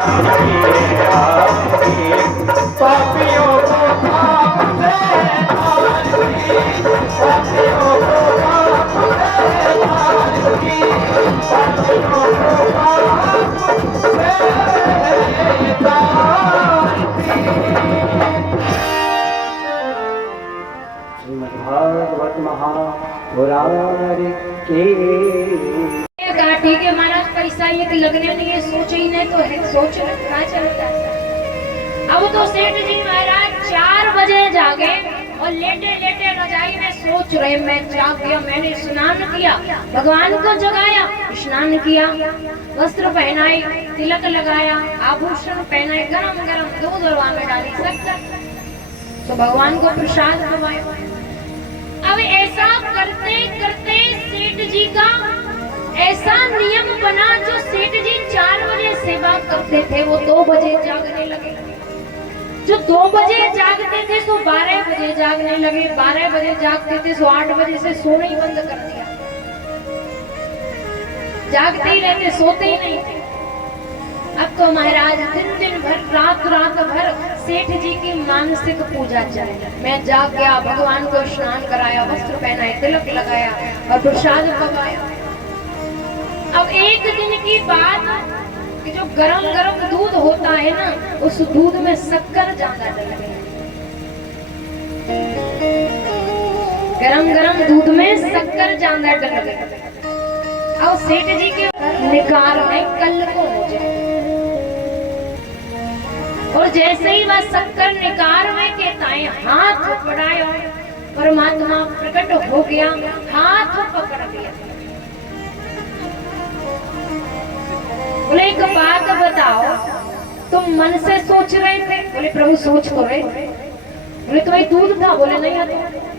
पापियों को पाप से पापियों को पाप से पापियों को पाप से श्रीमद्भागवत महापुराण की। ठीक है महाराज, पैसा ये लगने नहीं है, सोच ही नहीं तो है, सोच रखना चलता है। अब तो सेठ जी महाराज 4 बजे जागे और लेटे लेटे रजाई में सोच रहे, मैं जाग गया, मैंने स्नान किया, भगवान को जगाया, स्नान किया, वस्त्र पहनाए, तिलक लगाया, आभूषण पहनाए, गरम गरम दूध और में डाली शक्कर, तो भगवान को प्रसाद खवाया। अब ऐसा करते करते सेठ जी का ऐसा नियम बना, जो सेठ जी 4 बजे सेवा करते थे वो 2 बजे जागने लगे, जो 2 बजे जागते थे सो 12 बजे जागने लगे, 12 बजे जागते थे सो 8 बजे से सोना ही बंद कर दिया, जागते ही रहते, सोते ही नहीं थे। अब तो महाराज दिन दिन भर रात रात भर सेठ जी की मानसिक पूजा चले। मैं जाग गया, भगवान को स्नान कराया, वस्त्र पहनाए, तिलक लगाया और प्रसाद पकाया। अब एक दिन की बात कि जो गरम गरम दूध होता है ना, उस दूध में शक्कर ज्यादा डल गई। गरम गरम दूध में शक्कर ज्यादा डल गई। अब सेठ जी के निकार में कल को हो जाए, और जैसे ही वह शक्कर निकार में के ताए हाथ बढ़ाया, परमात्मा प्रकट हो गया, हाथ पकड़ लिया। बोले एक बात बताओ, तुम मन से सोच रहे थे? बोले प्रभु सोच तो रहे। बोले तुम्हारी दूध था? बोले नहीं आता।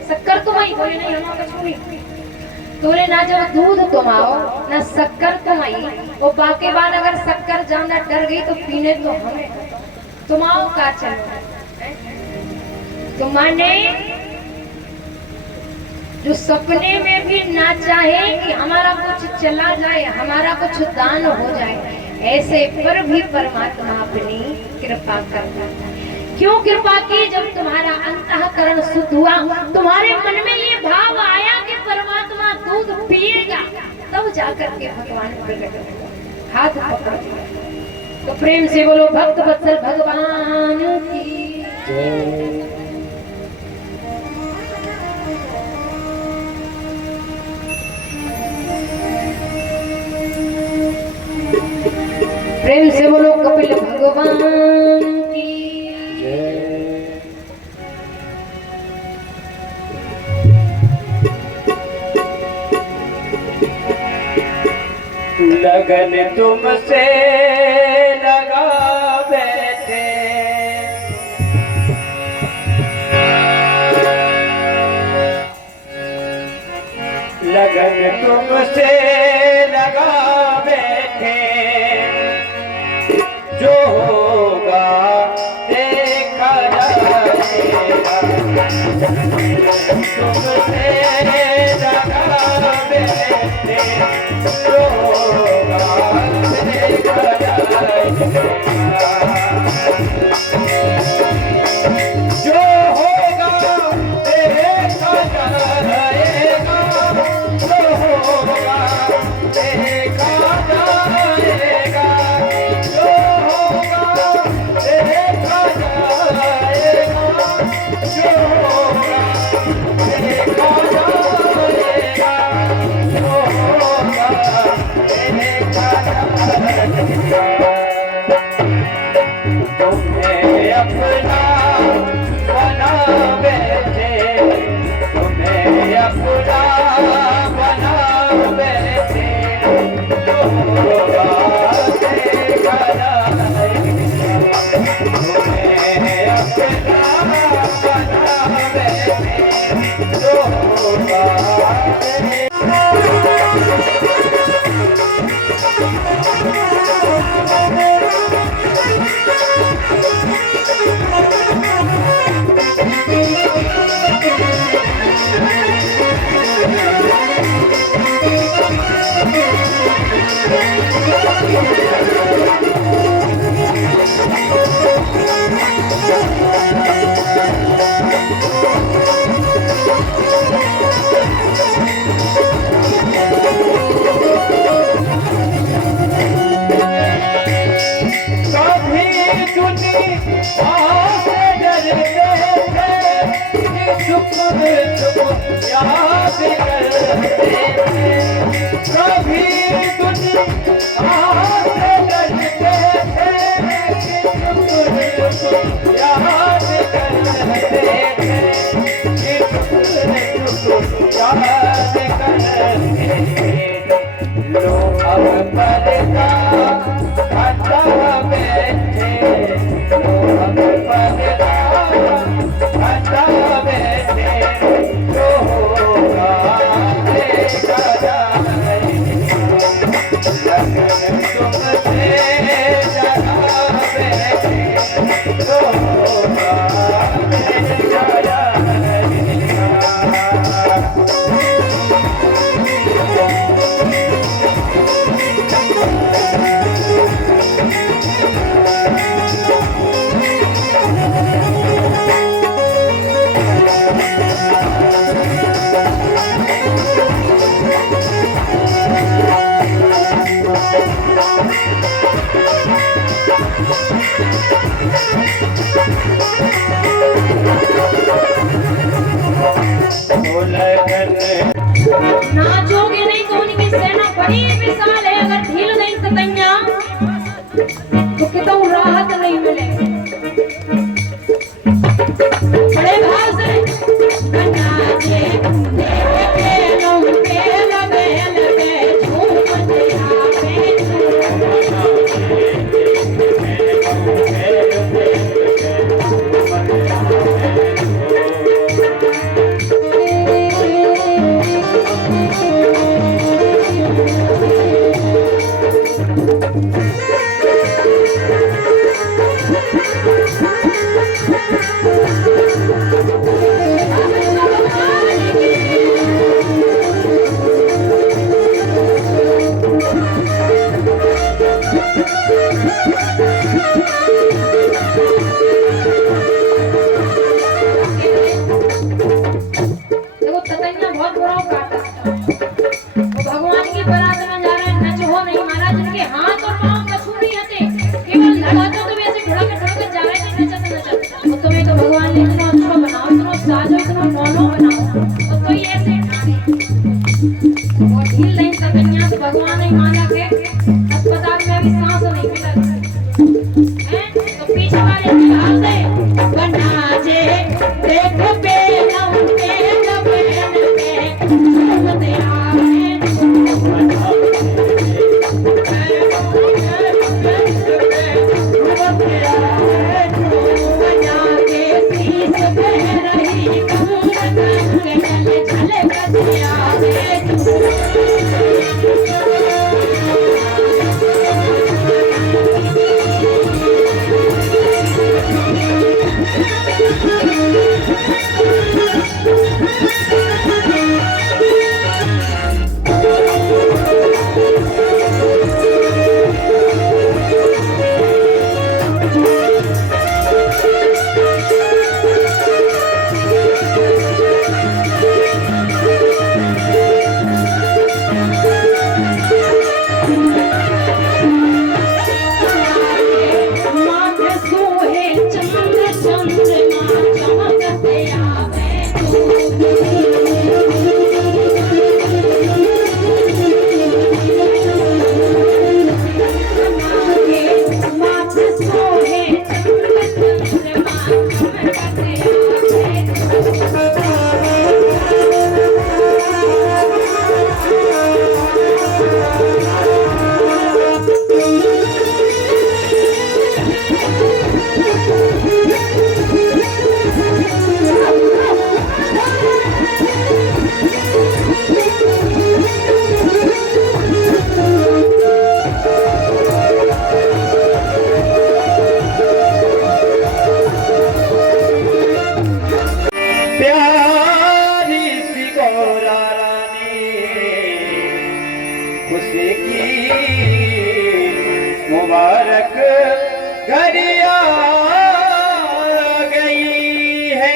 शक्कर तुम्हारी? बोले नहीं हमारा कुछ नहीं। तो बोले ना जब दूध तुम आओ ना शक्कर तुम आई, वो बाकी बात अगर शक्कर ज्यादा डर गई तो पीने तो हमें, तुम आओ का चलो। तुम्हारे जो सपने में भी ना चाहे कि हमारा कुछ चला जाए, हमारा कुछ दान हो जाए, ऐसे पर भी परमात्मा अपनी कृपा करता है। क्यों कृपा की? जब तुम्हारा अंतःकरण शुद्ध हुआ, तुम्हारे मन में ये भाव आया कि परमात्मा दूध पिएगा, तब जाकर के भगवान प्रकट हुए, हाथ पकड़ लिया। तो प्रेम से बोलो भक्त वत्सल भगवान की जय। प्रेम से बोलो कपिल भगवान की जय। लगन तुमसे लगा बैठे, लगन तुमसे लगा बैठे, जो होगा देखा जाएगा। तुमसे लगा बैठे, जो होगा देखा जाएगा। जो होगा देखा जाएगा, जो होगा देखा जाएगा, जो होगा देखा जाएगा, जो होगा देखा जाएगा, जो होगा देखा जाएगा। तुम्हें अपना बना बैठे, तुम्हें अपना बना बैठे, जो होगा देखा जाएगा। तुम्हें अपना बना बैठे, जो होगा देखा याद करते थे, कभी दुनिया से लड़ते थे, याद करते थे, याद करते थे। लो अब पर्दा हटा बैठे, लो अब पर्दा हटा बैठे, जो होगा देखा जाएगा। लगन तुमसे जगा बैठे, जो होगा देखा जाएगा। नाचोगे नहीं तो उनकी सेना बड़ी विशाल है, अगर ढील नहीं सतैया तो कितना राहत नहीं मिले। बड़े भाव से नाचे देखे लोग पे लगे लगे झूम जावे। देखो ततैया बहुत बुरा काटा वो भगवान की बारात में जा रहे हैं, नच हो नहीं महाराज, उनके हाथ और पांव कछु नहीं हते, केवल लगाते तो भी ऐसे ढुड़क जा रहे हैं नचत नचत। तो तुम्हें तो भगवान ने इतना अच्छा बनाओ, इतना साजो, इतना मौनो बनाओ, और तो ये ऐसे वो ढील नहीं ततैया तो भगवान ने माना के अस्पताल में अभी सांस नहीं मिला है। तो पीछे वाले निकाल दे बना जे देख पे लौटे लबन पे झूमते आवे। बना के शीश पे रही कंग के चल चल कते आवे। मुबारक घड़िया गई है।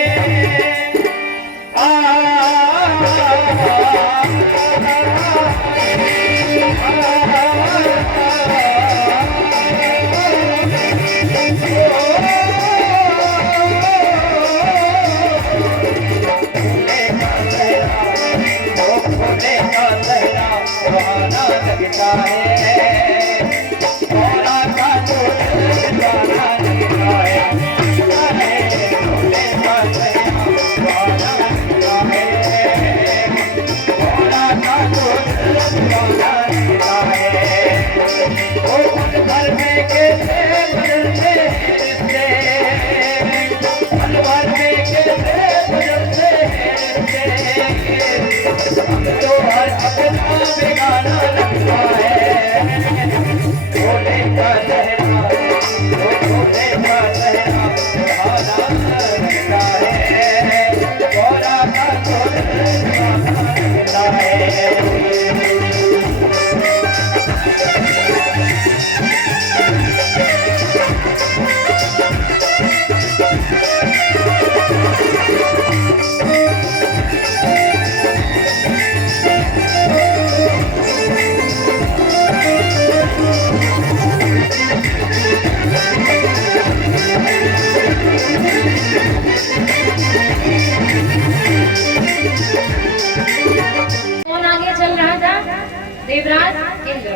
देवराज इंद्र।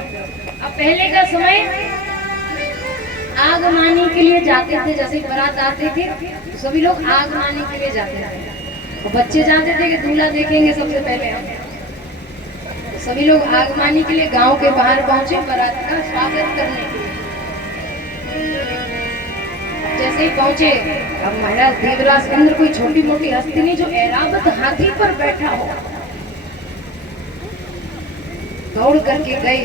अब पहले का समय आग मानी के लिए जाते थे, जैसे बारात आते थे तो सभी लोग आग मानी के लिए जाते थे और बच्चे जाते थे कि दूल्हा देखेंगे सबसे पहले हम। तो सभी लोग आग मानी के लिए गांव के बाहर पहुंचे बारात का स्वागत करने के लिए। जैसे ही पहुंचे, अब महाराज देवराज इंद्र कोई छोटी मोटी हस्ती नहीं जो ऐरावत हाथी पर बैठा हो, दौड़ करके गए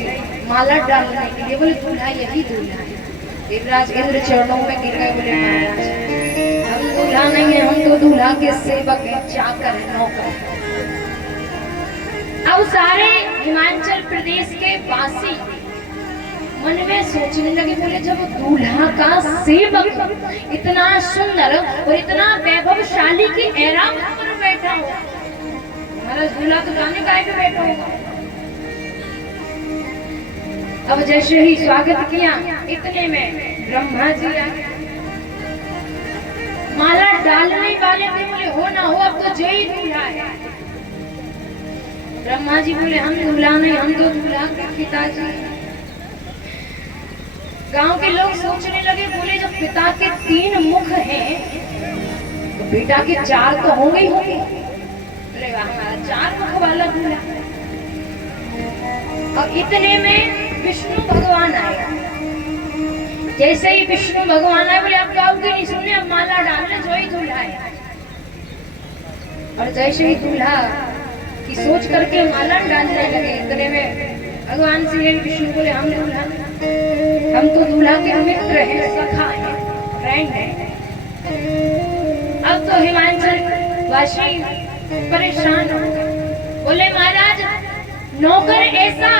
माला डालने के लिए। बोले दूल्हा यही दूल्हा है। देवराज इंद्र चरणों में गिर गए, बोले महाराज हम दूल्हा नहीं है, हम तो दूल्हा के सेवक हैं, चाकर हैं, नौकर हैं। अब सारे हिमाचल प्रदेश के वासी मन में सोचने लगे, बोले जब दूल्हा का सेवक इतना सुंदर और इतना वैभवशाली की ऐरावत पर बैठा हो, महाराज दूल्हा तो जाने का पे बैठा होगा। अब जैसे ही स्वागत किया, इतने में ब्रह्मा जी आ गए। माला डालने वाले थे, बोले हो ना हो अब तो जय दूल्हा है। ब्रह्मा जी बोले हम दूल्हा नहीं, हम तो दूल्हा के पिताजी। गांव के लोग सोचने लगे, बोले जब पिता के 3 मुख हैं तो बेटा के 4 तो होंगे ही होंगे। बोले हमारा 4 मुख वाला दूल्हा। और इतने में विष्णु भगवान आए। जैसे ही विष्णु भगवान आए, बोले आप गाओगे नहीं, सुनने अब माला डालने जो ही दूल्हा है। और जैसे ही दूल्हा की सोच करके माला डालने लगे, इतने में भगवान श्री विष्णु बोले हम दूल्हा, हम तो दूल्हा के मित्र हैं, सखा हैं, फ्रेंड हैं। अब तो हिमाचल वासी परेशान हो गए, बोले महाराज नौकर ऐसा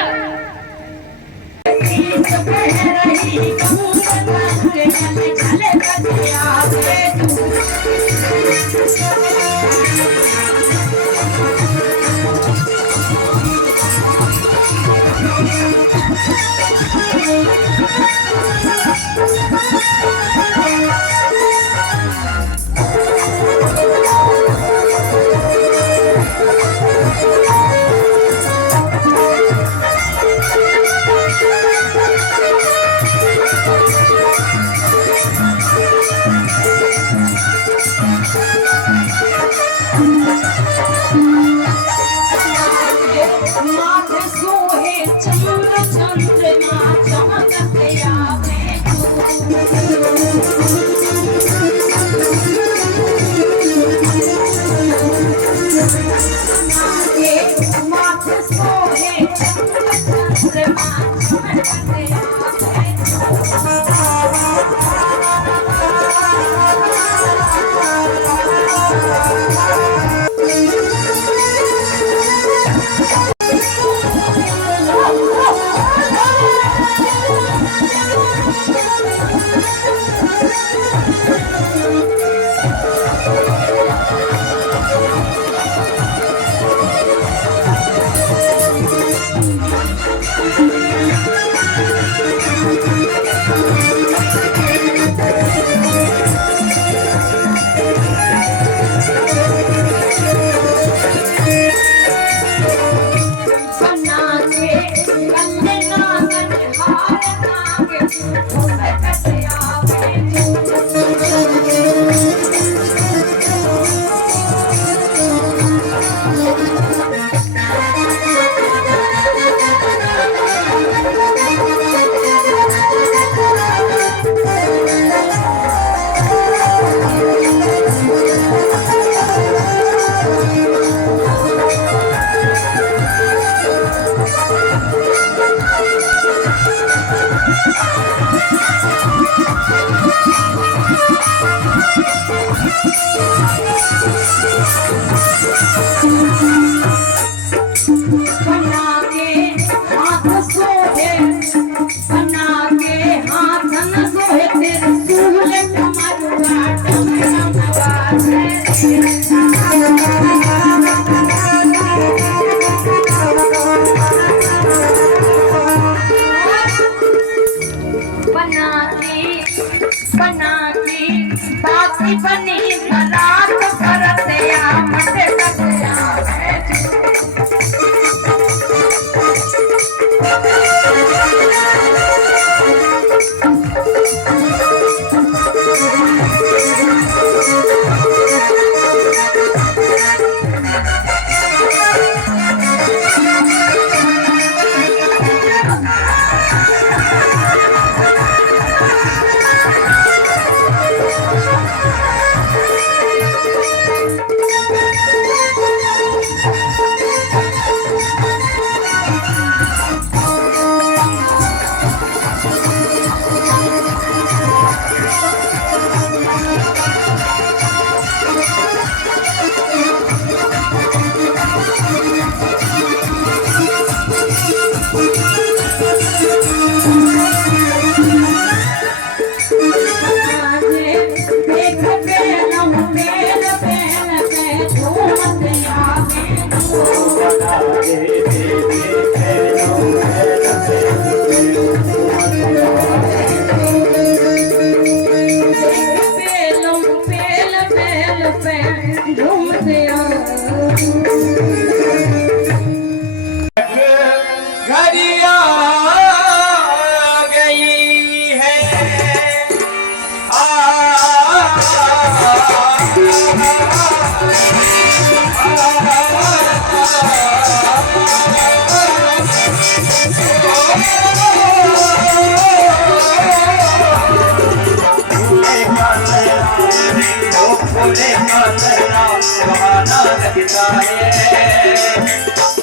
भोले का चेहरा सुहाना लगता है,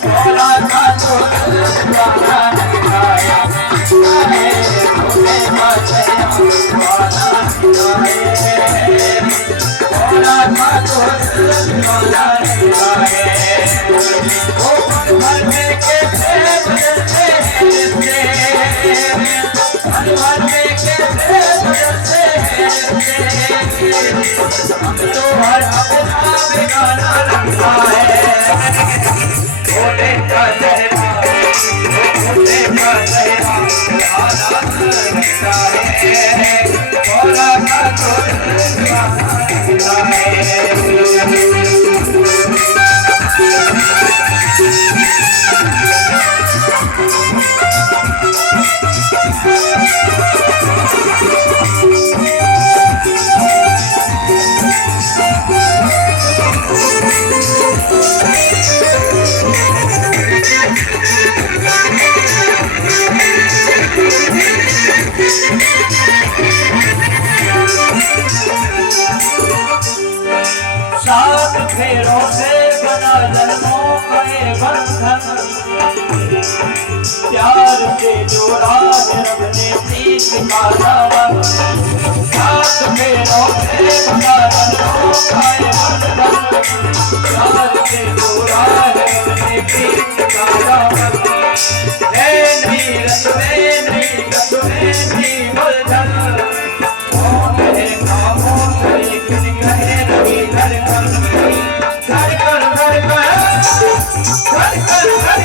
भोला का तो सुहाना लगता है, भोले का चेहरा सुहाना लगता है, भोला का तो सुहाना लगता है। वो भर में कैसे बदलते हैं, भर में कैसे बदलते हैं, तो हर अपना बेगाना लगता है। भोले का चेहरा, भोले का चेहरा सुहाना लगता है, भोला का तो सुहाना लगता है। सात फेरों से बना जन्मों का ये बंधन, प्यार से जोड़ा है रब ने प्रीत का दामन। सात फेरों से बना जन्मों का ये बंधन, प्यार से जोड़ा है रब ने प्रीत का दामन। नैनी रस में नहीं रस में नहीं बंधन, कौन है खामोश लेकिन कहे नहीं धड़कन, धड़कन धड़कन धड़कन धड़कन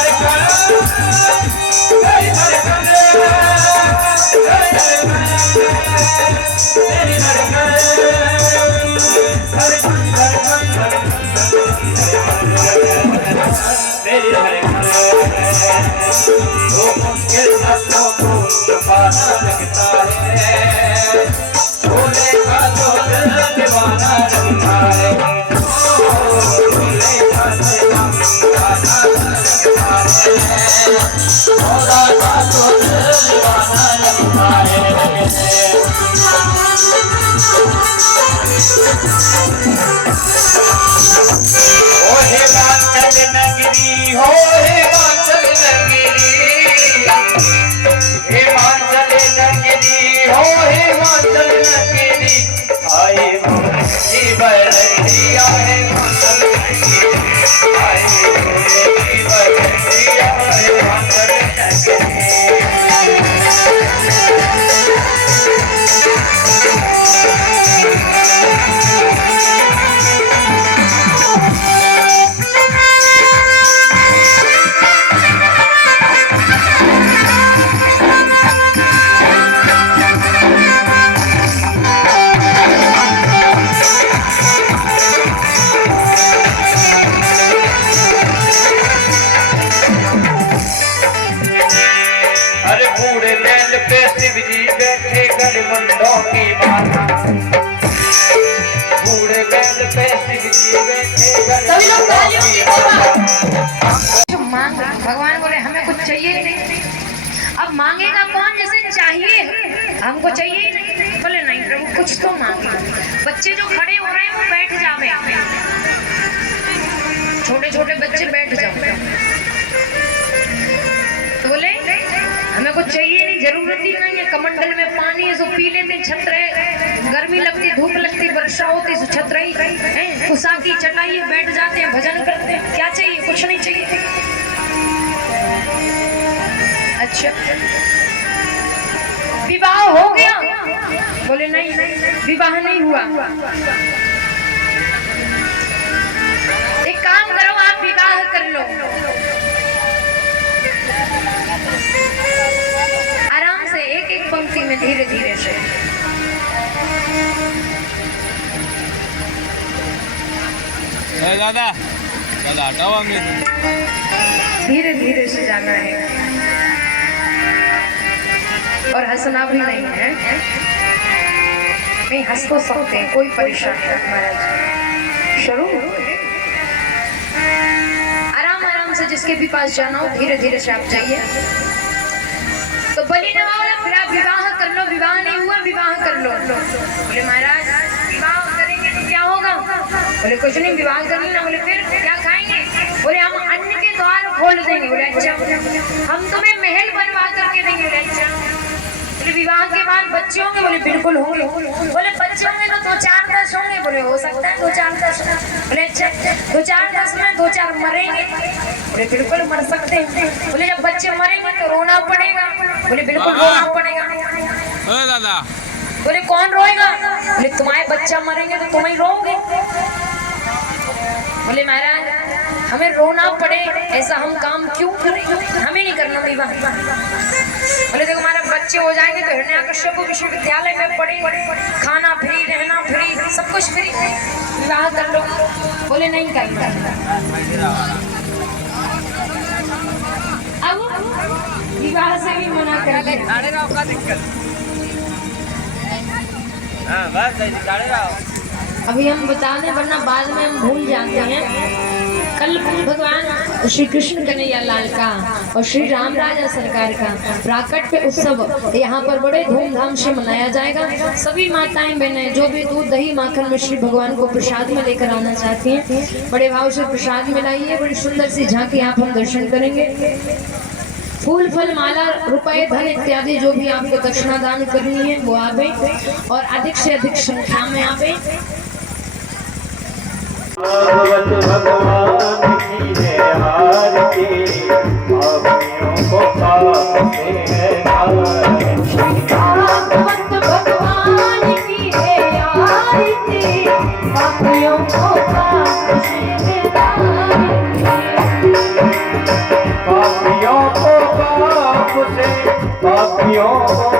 धड़कन धड़कन तेरी धड़कन धड़कन धड़कन तेरी धड़कन वो मुश्किल शब्दों को छुपाना लगता है, भोले का तो दिल दीवाना लगता है, भोले का चेहरा सुहाना लगता है, भोला का तो दिल दीवाना लगता है। ओ हिमाचल नगरी हो हिमाचल नगरी, हिमाचल नगरी हो हिमाचल नगरी, आई मोरी बरसिया हिमाचल नगरी, आई मोरी बरसिया हिमाचल नगरी। गणमंडों की माता, बूढ़े बैल पे शिव जी बैठे गणमंडों की माता। मांग, भगवान बोले हमें कुछ चाहिए नहीं। अब मांगेगा कौन जैसे चाहिए, हमको चाहिए नहीं। बोले नहीं प्रभु कुछ तो मांगे। बच्चे जो खड़े हो रहे हैं वो बैठ जावे, छोटे छोटे बच्चे बैठ जाओ। तो बोले हमें कुछ चाहिए नहीं, जरूरत ही नहीं है। कमंडल में पानी है सो पी लेते, छत्र है, गर्मी लगती, धूप लगती, वर्षा होती सो छत्र ही, कुसा की चटाई है, बैठ जाते हैं, भजन करते हैं। क्या चाहिए? कुछ नहीं चाहिए। अच्छा विवाह हो गया? बोले नहीं विवाह नहीं हुआ। एक काम करो आप विवाह कर लो, आराम से एक एक पंक्ति में धीरे धीरे से। दादा दादा हटाओ, धीरे धीरे से जाना है और हंसना भी नहीं है। नहीं हंस तो सकते हैं, कोई परेशानी नहीं महाराज। शुरू आराम आराम से, जिसके भी पास जाना हो धीरे धीरे से आप जाइए। तो बलि ने बोला फिर आप विवाह कर लो। विवाह नहीं हुआ, विवाह कर लो। बोले महाराज विवाह बोले कुछ नहीं, विवाह कर लेना। बोले फिर क्या खाएंगे? बोले हम अन्न के द्वार खोल देंगे। बोले अच्छा, हम तुम्हें महल बनवा करके देंगे। बोले अच्छा। बोले विवाह के बाद बच्चे होंगे? बोले बिल्कुल होंगे। बोले बच्चे होंगे तो 2 4 10 होंगे? बोले हो सकता है 2 4 10। बोले अच्छा, 2 4 10 में 2 4 मरेंगे? बोले बिल्कुल मर सकते हैं। बोले जब बच्चे मरेंगे तो रोना पड़ेगा? बोले बिल्कुल रोना पड़ेगा। ओ दादा बोले कौन रोएगा? बोले तुम्हारे बच्चा मरेंगे तो तुम ही रोओगे। बोले महाराज हमें रोना पड़े ऐसा हम काम क्यों करें, हमें नहीं करना विवाह। बोले देखो हमारे बच्चे हो जाएंगे तो हिरण्याकश्यप विश्वविद्यालय में पढ़े, खाना फ्री, रहना फ्री, सब कुछ फ्री, विवाह कर लो। बोले नहीं करना। अब विवाह से भी मना कर दिया। अभी हम बता दें वरना बाद में हम भूल जाते हैं। कल भगवान श्री कृष्ण कन्हैया लाल का और श्री राम राजा सरकार का प्राकट्य उत्सव यहाँ पर बड़े धूमधाम से मनाया जाएगा। सभी माताएं बहनें जो भी दूध दही माखन में श्री भगवान को प्रसाद में लेकर आना चाहती हैं, बड़े भाव से प्रसाद में लाइए। बड़ी सुंदर सी झांकी यहाँ पर हम दर्शन करेंगे। फूल फल माला रुपए धन इत्यादि जो भी आपको दक्षिणा दान करनी है वो आवे और अधिक से अधिक संख्या में आवे। भगवान की है आरती, पापियों को पाप से है भागवत भगवान की है आरती, पापियों को पाप से है पापियों को पाप से, पापियों को